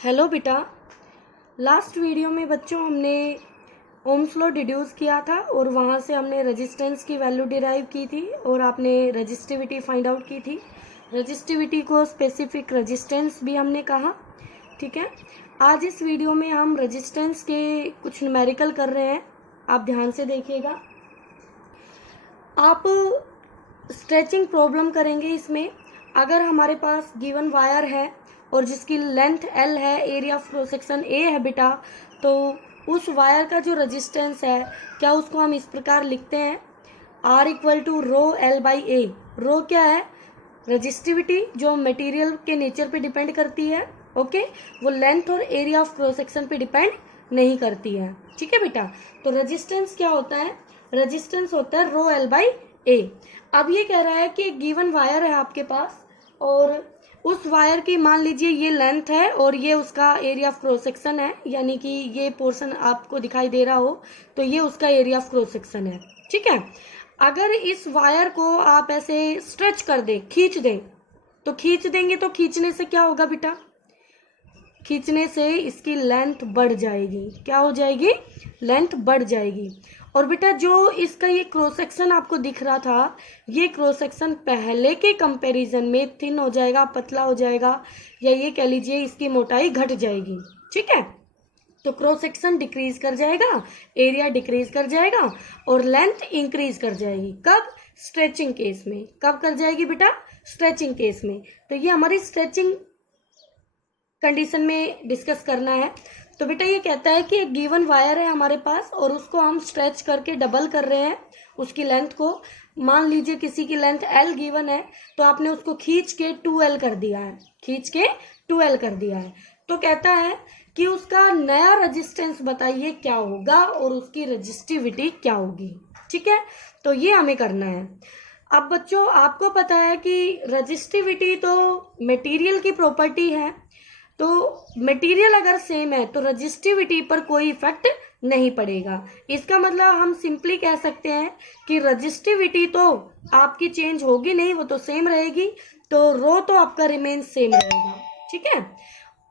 Hello बेटा। Last video में बच्चों हमने ओम्स लॉ डिड्यूस किया था और वहाँ से हमने रेजिस्टेंस की वैल्यू डिराइव की थी और आपने रेजिस्टिविटी फाइंड आउट की थी। रेजिस्टिविटी को स्पेसिफिक रेजिस्टेंस भी हमने कहा। ठीक है, आज इस वीडियो में हम रेजिस्टेंस के कुछ न्यूमेरिकल कर रहे हैं, आप ध्यान से देखिएगा। आप स्ट्रेचिंग प्रॉब्लम करेंगे। इसमें अगर हमारे पास गिवन वायर है और जिसकी लेंथ L है, area of cross section A है बेटा, तो उस वायर का जो रेजिस्टेंस है क्या उसको हम इस प्रकार लिखते हैं, R equal to rho L by A। Rho क्या है? रेजिस्टिविटी, जो मटेरियल के नेचर पे डिपेंड करती है। ओके, वो लेंथ और एरिया ऑफ क्रॉस सेक्शन पे डिपेंड नहीं करती है। ठीक है बेटा, तो रेजिस्टेंस क्या होता है? रेजिस्टेंस होता है रो L बाई A। अब ये कह रहा है कि एक गिवन वायर है आपके पास और उस वायर की मान लीजिए ये लेंथ है और ये उसका एरिया ऑफ क्रॉस सेक्शन है, यानी कि ये पोर्शन आपको दिखाई दे रहा हो तो ये उसका एरिया ऑफ क्रॉस सेक्शन है। ठीक है, अगर इस वायर को आप ऐसे स्ट्रेच कर दें, खींच दें, तो खींच देंगे तो खींचने से क्या होगा बेटा? खींचने से इसकी लेंथ बढ़ जाएगी। क्या हो जाएगी? लेंथ बढ़ जाएगी। और बेटा जो इसका ये क्रॉस सेक्शन आपको दिख रहा था, ये क्रॉस सेक्शन पहले के कंपैरिजन में थिन हो जाएगा, पतला हो जाएगा, या ये कह लीजिए इसकी मोटाई घट जाएगी। ठीक है, तो क्रॉस सेक्शन डिक्रीज कर जाएगा, एरिया डिक्रीज कर जाएगा और लेंथ इंक्रीज कर जाएगी। कब? स्ट्रेचिंग केस में। कब कर जाएगी बेटा? स्ट्रेचिंग केस में। तो ये हमारी स्ट्रेचिंग कंडीशन में डिस्कस करना है। तो बेटा ये कहता है कि एक गिवन वायर है हमारे पास और उसको हम स्ट्रेच करके डबल कर रहे हैं उसकी लेंथ को। मान लीजिए किसी की लेंथ L गिवन है तो आपने उसको खींच के 2L कर दिया है, खींच के 2L कर दिया है। तो कहता है कि उसका नया रेजिस्टेंस बताइए क्या होगा और उसकी रेजिस्टिविटी क्या होगी। ठीक है, तो ये हमें करना है। अब बच्चों आपको पता है कि रेजिस्टिविटी तो मटेरियल की प्रॉपर्टी है, तो मटेरियल अगर सेम है तो रेजिस्टिविटी पर कोई इफेक्ट नहीं पड़ेगा। इसका मतलब हम सिंपली कह सकते हैं कि रेजिस्टिविटी तो आपकी चेंज होगी नहीं, वो तो सेम रहेगी, तो रो तो आपका रिमेन सेम रहेगा। ठीक है,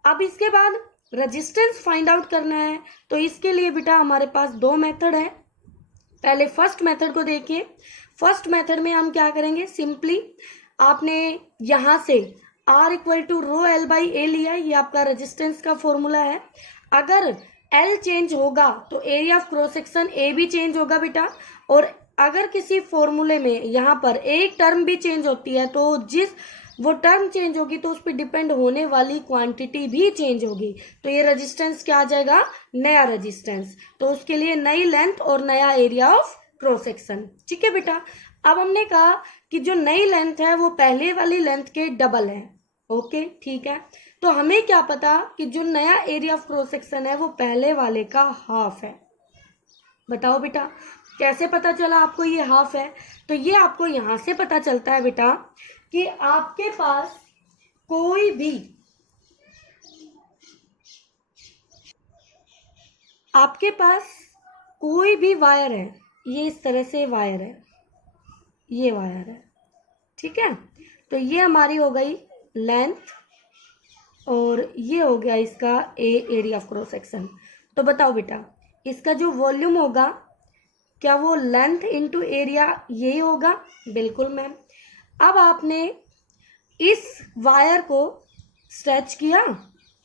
अब इसके बाद रेजिस्टेंस फाइंड आउट करना है। तो इसके लिए बेटा हमारे पास दो मेथड है। पहले फर्स्ट मेथड को देखिए। फर्स्ट मेथड में हम क्या करेंगे, सिंपली आपने यहां से R equal to rho L by A लिया, ये आपका रेजिस्टेंस का फॉर्मूला है। अगर L चेंज होगा तो area of cross section A भी चेंज होगा बेटा, और अगर किसी फॉर्मूले में यहाँ पर एक टर्म भी चेंज होती है तो जिस वो टर्म चेंज होगी तो उस पर डिपेंड होने वाली क्वांटिटी भी चेंज होगी। तो ये रेजिस्टेंस क्या आ जाएगा? नया रेजिस्टेंस। तो उसके लिए नई लेंथ और नया एरिया ऑफ क्रॉस सेक्शन। ठीक है बेटा, अब हमने कहा कि जो नई लेंथ है वो पहले वाली लेंथ के डबल है। ओके ठीक है, तो हमें क्या पता कि जो नया एरिया ऑफ क्रॉस सेक्शन है वो पहले वाले का हाफ है। बताओ बेटा कैसे पता चला आपको ये हाफ है? तो ये आपको यहां से पता चलता है बेटा कि आपके पास कोई भी वायर है, ये इस तरह से वायर है, ये वायर है। ठीक है, तो ये हमारी हो गई लेंथ और ये हो गया इसका एरिया ऑफ क्रॉस सेक्शन। तो बताओ बेटा इसका जो वॉल्यूम होगा क्या वो लेंथ इनटू एरिया यही होगा? बिल्कुल मैम। अब आपने इस वायर को स्ट्रेच किया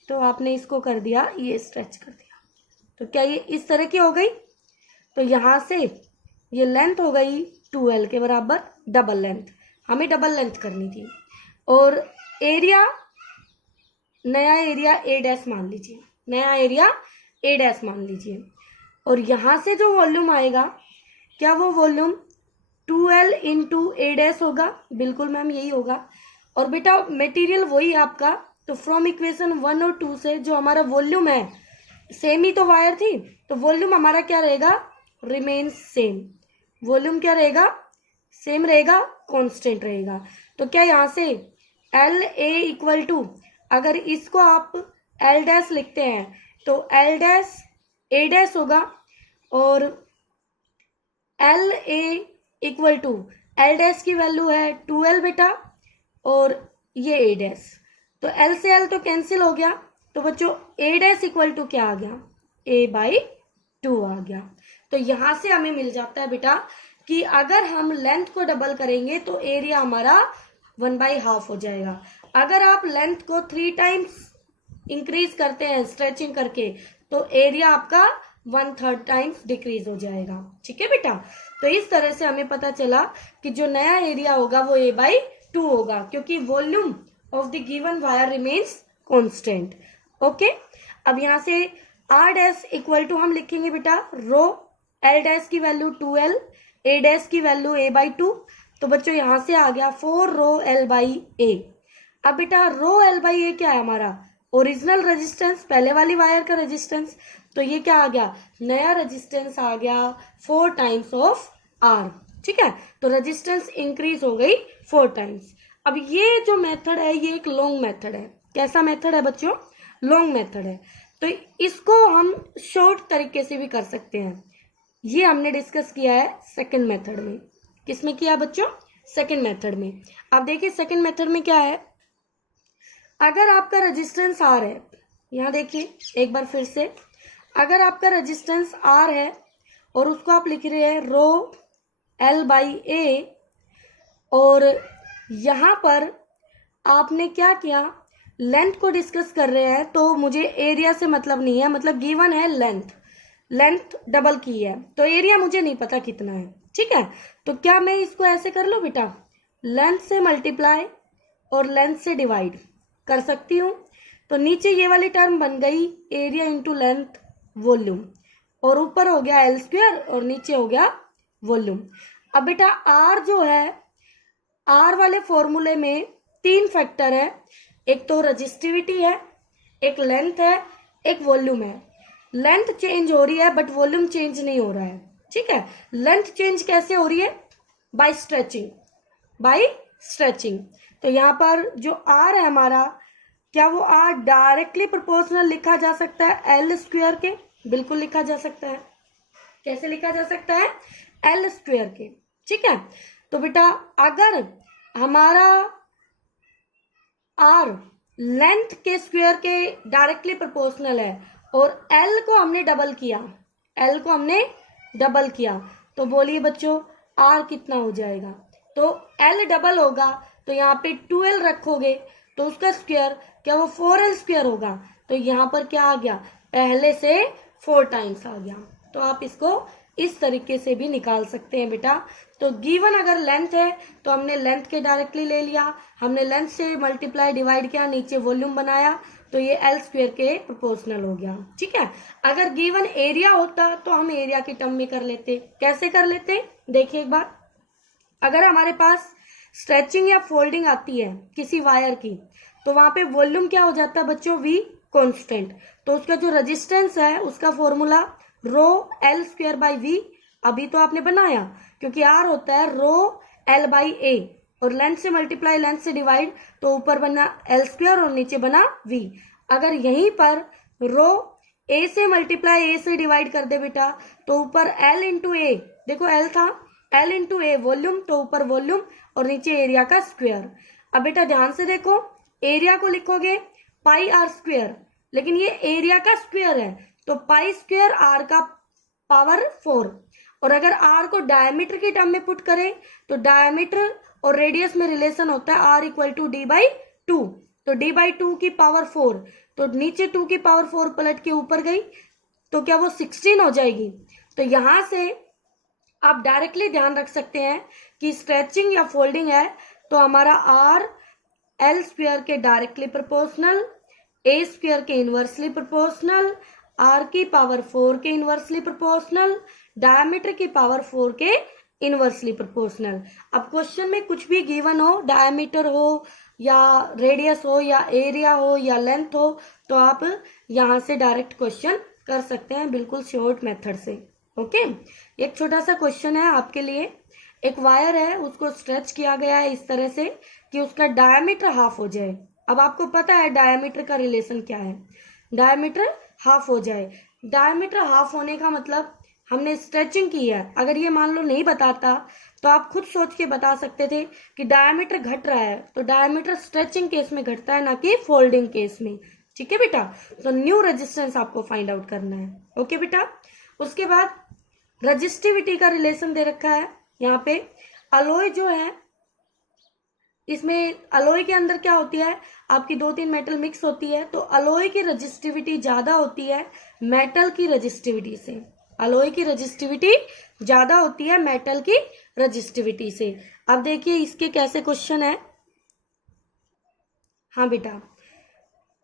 तो आपने इसको कर दिया, ये स्ट्रेच कर दिया, तो क्या ये इस तरह की हो गई? तो यहां से ये लेंथ हो गई 2L के बराबर, डबल लेंथ। हमें डबल लेंथ करनी थी। और एरिया, नया एरिया A डैश मान लीजिए, नया एरिया A डैश मान लीजिए। और यहां से जो वॉल्यूम आएगा क्या वो volume 2L into A dash होगा? बिल्कुल मैम यही होगा। और बेटा मटेरियल वही आपका, तो फ्रॉम इक्वेशन 1 और 2 से जो हमारा वॉल्यूम है, सेम ही तो वायर थी, तो वॉल्यूम हमारा क्या रहेगा? Remain same. वॉल्यूम क्या रहेगा? सेम रहेगा, कांस्टेंट रहेगा। तो क्या यहां से LA इक्वल टू, अगर इसको आप L डैश लिखते हैं तो L डैश A डैश होगा, और LA equal to L dash की वैल्यू है 2L बेटा, और ये A डैश, तो L से L तो कैंसिल हो गया, तो बच्चों ए डैश इक्वल टू क्या आ गया, a/2 आ गया। तो यहां से हमें मिल जाता है बेटा कि अगर हम लेंथ को डबल करेंगे तो एरिया हमारा 1/2 हो जाएगा। अगर आप लेंथ को 3 टाइम्स इंक्रीज करते हैं स्ट्रेचिंग करके तो एरिया आपका 1/3 टाइम्स डिक्रीज हो जाएगा। ठीक है बेटा, तो इस तरह से हमें पता चला कि जो नया एरिया होगा वो a/2 होगा, क्योंकि volume of the given wire remains constant. Okay, अब यहां से r डैश इक्वल टू हम लिखेंगे बेटा रो l डैश की वैल्यू 2l, a डैश की वैल्यू a/2। तो बच्चों यहां से आ गया 4 रो l/a। अब बेटा रो l/a क्या है हमारा, ओरिजिनल रेजिस्टेंस, पहले वाली वायर का रेजिस्टेंस। तो ये क्या आ गया, नया रेजिस्टेंस आ गया 4 टाइम्स ऑफ r। ठीक है, तो रेजिस्टेंस इंक्रीज हो गई 4 टाइम्स। अब ये जो मेथड है ये एक लॉन्ग मेथड है। कैसा मेथड है बच्चों, लॉन्ग मेथड है। तो इसको हम शॉर्ट तरीके से भी कर सकते हैं। ये हमने डिस्कस किया है सेकंड मेथड में। किसमें किया बच्चों, सेकंड मेथड में। अब देखिए सेकंड मेथड में क्या है, अगर आपका रेजिस्टेंस R है, यहां देखिए एक बार फिर से, अगर आपका रेजिस्टेंस R है और उसको आप लिख रहे हैं रो l/a, और यहां पर आपने क्या किया, लेंथ को डिस्कस कर रहे हैं तो मुझे एरिया से मतलब नहीं है, मतलब गिवन है लेंथ डबल की है तो एरिया मुझे नहीं पता कितना है। ठीक है, तो क्या मैं इसको ऐसे कर लूं बेटा, लेंथ से मल्टीप्लाई और लेंथ से डिवाइड कर सकती हूं। तो नीचे ये वाली टर्म बन गई एरिया इंटू लेंथ वॉल्यूम, और ऊपर हो गया l² और नीचे हो गया वॉल्यूम। अब बेटा R जो है, R वाले फॉर्मूले में 3 फैक्टर है, एक तो रजिस्टिविटी है, एक लेंथ है, एक वॉल्यूम है। लेंथ चेंज हो रही है बट वॉल्यूम चेंज नहीं हो रहा है। ठीक है, लेंथ चेंज कैसे हो रही है, बाय स्ट्रेचिंग। तो यहां पर जो R है हमारा, क्या वो R डायरेक्टली प्रोपोर्शनल लिखा जा सकता है l² के, बिल्कुल लिखा जा सकता है। कैसे लिखा जा सकता है, l² के। ठीक है, तो बेटा अगर हमारा R लेंथ के स्क्वायर के डायरेक्टली प्रोपोर्शनल है और L को हमने डबल किया, तो बोलिए बच्चों R कितना हो जाएगा, तो L डबल होगा तो यहाँ पे 2L रखोगे तो उसका स्क्वायर क्या वो 4L² होगा। तो यहाँ पर क्या आ गया, पहले से 4 टाइम्स आ गया। तो आप इसको इस तरीके से भी निकाल सकते हैं बेटा। तो गिवन अगर लेंथ है तो हमने लेंथ के डायरेक्टली ले लिया, हमने लेंथ से मल्टीप्लाई डिवाइड किया, नीचे वॉल्यूम बनाया, तो ये l² के प्रोपोर्शनल हो गया। ठीक है, अगर गिवन एरिया होता तो हम एरिया के टर्म में कर लेते। कैसे कर लेते, देखिए एक बार, अगर हमारे पास स्ट्रेचिंग या फोल्डिंग आती है किसी वायर की तो वहां पे वॉल्यूम क्या हो जाता है बच्चों, V कांस्टेंट। तो उसका जो रेजिस्टेंस है उसका फॉर्मूला रो l²/v, अभी तो आपने बनाया, क्योंकि R होता है रो l/a और लेंथ से मल्टीप्लाई लेंथ से डिवाइड, तो ऊपर बना l² और नीचे बना v। अगर यहीं पर रो a से मल्टीप्लाई a से डिवाइड कर दे बेटा तो ऊपर l इंटू a, देखो l था, l इंटू a वॉल्यूम, तो ऊपर वॉल्यूम और नीचे एरिया का स्क्वायर। अब बेटा ध्यान से देखो, एरिया को लिखोगे πr², लेकिन ये एरिया का स्क्वायर है तो π² r का पावर 4। और अगर r को डायमीटर की टर्म में पुट करें तो डायमीटर और रेडियस में रिलेशन होता है r इक्वल टू d/2, तो d/2 की पावर 4, तो नीचे 2 की पावर 4 पलट के ऊपर गई तो क्या वो 16 हो जाएगी। तो यहां से आप डायरेक्टली ध्यान रख सकते हैं कि स्ट्रेचिंग या फोल्डिंग है तो हमारा r l² के डायरेक्टली प्रोपोर्शनल, a² के इनवर्सली प्रोपोर्शनल, r की पावर 4 के इनवर्सली प्रोपोर्शनल, डायमीटर की पावर 4 के इनवर्सली प्रोपोर्शनल। अब क्वेश्चन में कुछ भी गिवन हो, डायमीटर हो या रेडियस हो या एरिया हो या लेंथ हो, तो आप यहां से डायरेक्ट क्वेश्चन कर सकते हैं बिल्कुल शॉर्ट मेथड से। ओके, एक छोटा सा क्वेश्चन है आपके लिए। एक वायर है, उसको स्ट्रेच किया गया है इस तरह से कि उसका डायमीटर हाफ हो जाए। अब आपको पता है डायमीटर का रिलेशन क्या है, डायमीटर हाफ हो जाए। डायमीटर हाफ होने का मतलब हमने स्ट्रेचिंग की है, अगर ये मान लो नहीं बताता तो आप खुद सोच के बता सकते थे कि डायमीटर घट रहा है, तो डायमीटर स्ट्रेचिंग केस में घटता है ना कि फोल्डिंग केस में। ठीक है बेटा, तो न्यू रेजिस्टेंस आपको फाइंड आउट करना है। ओके बेटा, उसके बाद रजिस्टिविटी का रिलेशन दे रखा है यहाँ पे। अलॉय जो है, इसमें अलॉय के अंदर क्या होती है, आपकी 2-3 मेटल मिक्स होती है, तो अलॉय की रजिस्टिविटी ज्यादा होती है मेटल की रजिस्टिविटी से। अलॉय की रजिस्टिविटी ज्यादा होती है मेटल की रजिस्टिविटी से। अब देखिए इसके कैसे क्वेश्चन है। हाँ बेटा,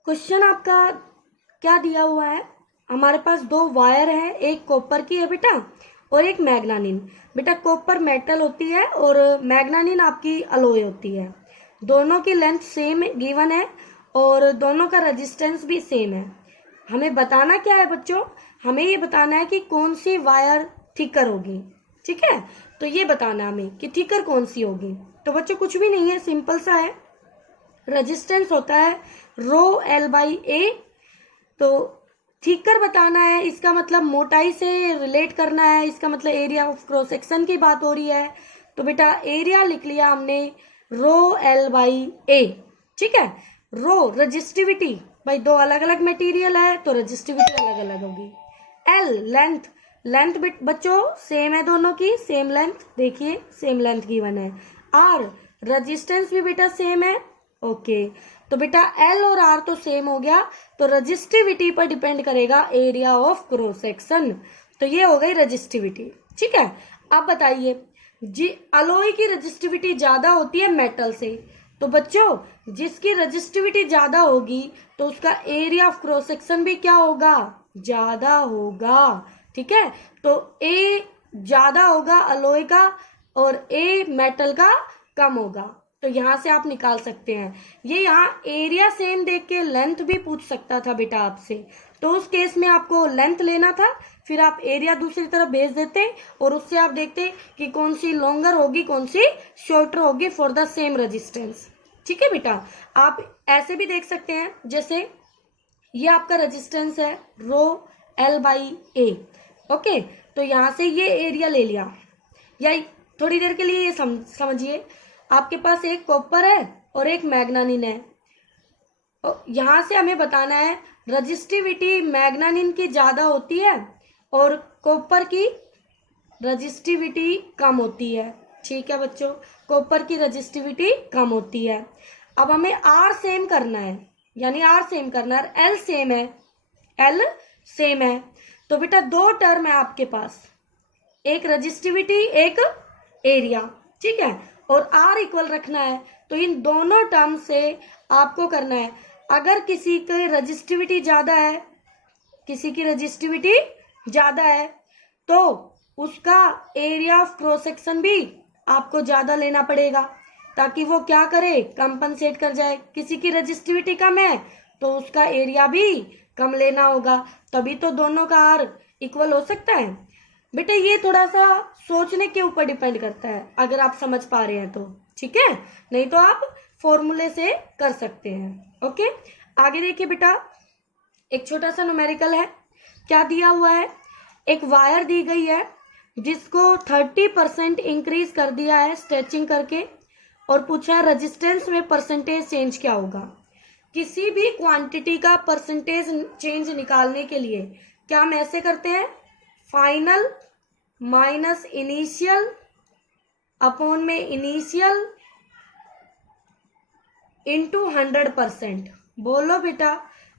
क्वेश्चन आपका क्या दिया हुआ है, हमारे पास 2 वायर है, एक कॉपर की है बेटा और एक मैग्नानिन। बेटा कॉपर मेटल होती है और मैग्नानिन आपकी अलॉय होती है। दोनों की लेंथ सेम गिवन है और दोनों का रेजिस्टेंस भी सेम है। हमें बताना क्या है बच्चों, हमें ये बताना है कि कौन सी वायर थिकर होगी। ठीक है, तो ये बताना हमें कि थिकर कौन सी होगी। तो बच्चों कुछ भी नहीं है, सिंपल सा है। रेजिस्टेंस होता है रो एल बाई ए, तो थिकर बताना है, इसका मतलब मोटाई से रिलेट करना है, इसका मतलब एरिया ऑफ क्रॉस सेक्शन की बात हो रही है। तो बेटा एरिया लिख लिया हमने रो एल बाई ए। ठीक है, रो रजिस्टिविटी, भाई 2 अलग अलग मटेरियल है तो रजिस्टिविटी अलग अलग होगी। एल लेंथ, लेंथ बच्चों सेम है, दोनों की सेम लेंथ, देखिए सेम लेंथ गिवन है। आर रजिस्टेंस भी बेटा सेम है। ओके, तो बेटा एल और आर तो सेम हो गया, तो रजिस्टिविटी पर डिपेंड करेगा एरिया ऑफ क्रॉस सेक्शन। तो ये हो गई रजिस्टिविटी। ठीक है, अब बताइए जी, अलॉय की रजिस्टिविटी ज्यादा होती है मेटल से, तो बच्चों जिसकी रजिस्टिविटी ज्यादा होगी तो उसका एरिया ऑफ क्रॉस सेक्शन भी क्या होगा, ज्यादा होगा। ठीक है, तो ए ज्यादा होगा अलॉय का और ए मेटल का कम होगा। तो यहां से आप निकाल सकते हैं। ये यहाँ एरिया सेम देख के लेंथ भी पूछ सकता था बेटा आपसे, तो उस केस में आपको लेंथ लेना था, फिर आप एरिया दूसरी तरफ भेज देते और उससे आप देखते कि कौन सी लॉन्गर होगी कौन सी शॉर्टर होगी फॉर द सेम रेजिस्टेंस। ठीक है बेटा, आप ऐसे भी देख सकते हैं, जैसे ये आपका रेजिस्टेंस है rho L by A. Okay, तो यहां से ये एरिया ले लिया, या थोड़ी देर के लिए ये समझिए, आपके पास एक कॉपर है और एक मैग्नानिन है। यहां से हमें बताना है रजिस्टिविटी मैग्नानिन की ज्यादा होती है और कॉपर की रजिस्टिविटी कम होती है। ठीक है बच्चों, कॉपर की रजिस्टिविटी कम होती है। अब हमें आर सेम करना है, यानी आर सेम करना है, एल सेम है, एल सेम है। तो बेटा 2 टर्म है आपके पास, एक रजिस्टिविटी एक एरिया। ठीक है, और आर इक्वल रखना है, तो इन दोनों टर्म से आपको करना है, अगर किसी की रजिस्टिविटी ज्यादा है, किसी की रजिस्टिविटी ज्यादा है, तो उसका एरिया ऑफ क्रॉस सेक्शन भी आपको ज्यादा लेना पड़ेगा, ताकि वो क्या करे, कंपनसेट कर जाए। किसी की रजिस्टिविटी कम है तो उसका एरिया भी कम लेना होगा, तभी तो दोनों का आर इक्वल हो सकता है। बेटा ये थोड़ा सा सोचने के ऊपर डिपेंड करता है, अगर आप समझ पा रहे हैं तो ठीक है, नहीं तो आप फॉर्मूले से कर सकते हैं। ओके, आगे देखिए बेटा, एक छोटा सा न्यूमेरिकल है। क्या दिया हुआ है, एक वायर दी गई है जिसको 30% इंक्रीज कर दिया है स्ट्रेचिंग करके, और पूछा है रेजिस्टेंस में परसेंटेज चेंज क्या होगा। किसी भी क्वांटिटी का परसेंटेज चेंज निकालने के लिए क्या हम ऐसे करते हैं, फाइनल माइनस इनिशियल अपॉन में इनिशियल इंटू 100%। बोलो बेटा,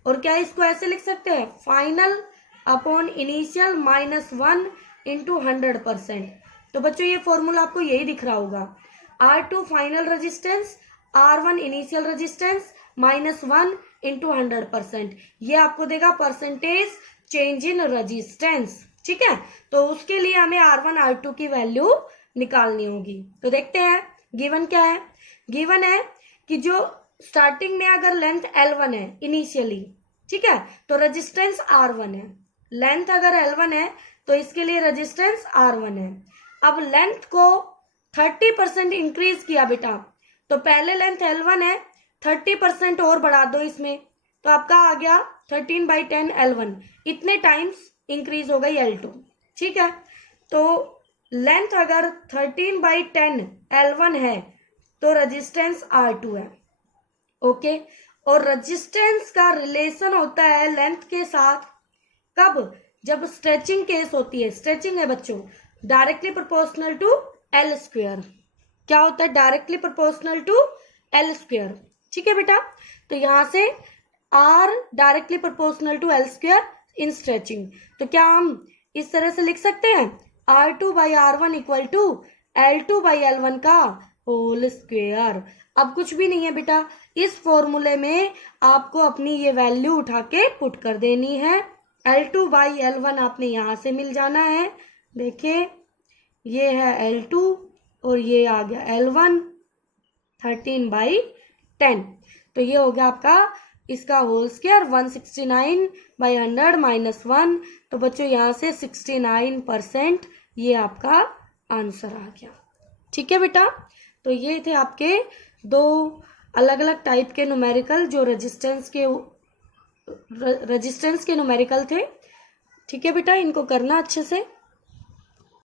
और क्या इसको ऐसे लिख सकते हैं, फाइनल अपॉन इनिशियल -1 इंटू 100%। तो बच्चों ये फॉर्मूला आपको यही दिख रहा होगा, R2 final resistance, R1 initial resistance -1 into 100%, ये आपको देगा परसेंटेज चेंज इन रेजिस्टेंस। ठीक है, तो उसके लिए हमें R1 R2 की वैल्यू निकालनी होगी। तो देखते हैं गिवन क्या है। गिवन है कि जो स्टार्टिंग में अगर लेंथ L1 है इनिशियली, ठीक है, तो रेजिस्टेंस R1 है। लेंथ अगर L1 है तो इसके लिए रेजिस्टेंस R1 है। अब लेंथ को 30% इंक्रीज किया बेटा, तो पहले लेंथ L1 है, 30% और बढ़ा दो इसमें, तो आपका आ गया 13/10 L1, इतने टाइम्स इंक्रीज हो गई L2। ठीक है, तो लेंथ अगर 13/10 L1 है तो रेजिस्टेंस R2 है। ओके, और रेजिस्टेंस का रिलेशन होता है लेंथ के साथ कब, जब स्ट्रेचिंग केस होती है। स्ट्रेचिंग है बच्चों directly proportional to L square. क्या होता है, directly proportional to L square. ठीक है बेटा, तो यहां से R directly proportional to L square in stretching. तो क्या हम इस तरह से लिख सकते हैं, R2/R1 इक्वल टू L2/L1 का होल स्क्वायर। अब कुछ भी नहीं है बेटा, इस फॉर्मूले में आपको अपनी ये वैल्यू उठा के पुट कर देनी है। L2/L1 आपने यहां से मिल जाना है। देखिए ये है L2 और ये आ गया L1, 13/10। तो ये हो गया आपका इसका होल स्क्वायर 169/100 -1। तो बच्चों यहाँ से 69% ये आपका आंसर आ गया। ठीक है बेटा, तो ये थे आपके दो अलग अलग टाइप के न्यूमेरिकल जो रेजिस्टेंस के न्यूमेरिकल थे। ठीक है बेटा, इनको करना अच्छे से।